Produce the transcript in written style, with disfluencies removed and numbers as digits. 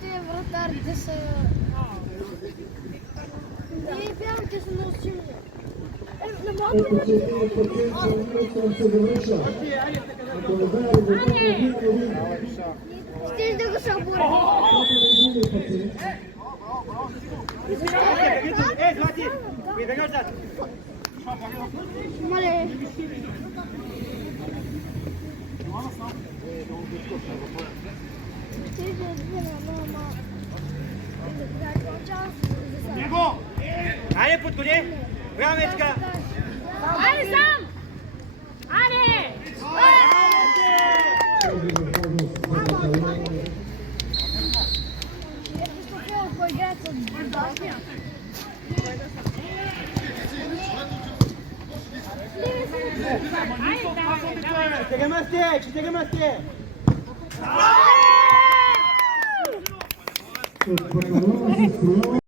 тия вратарите са... Ние бягате са много силни. Не мога да стига да го събори. Мале. Айде, подходи! Голяма мечка! Айде сам! Айде! Четири масте! От Батальона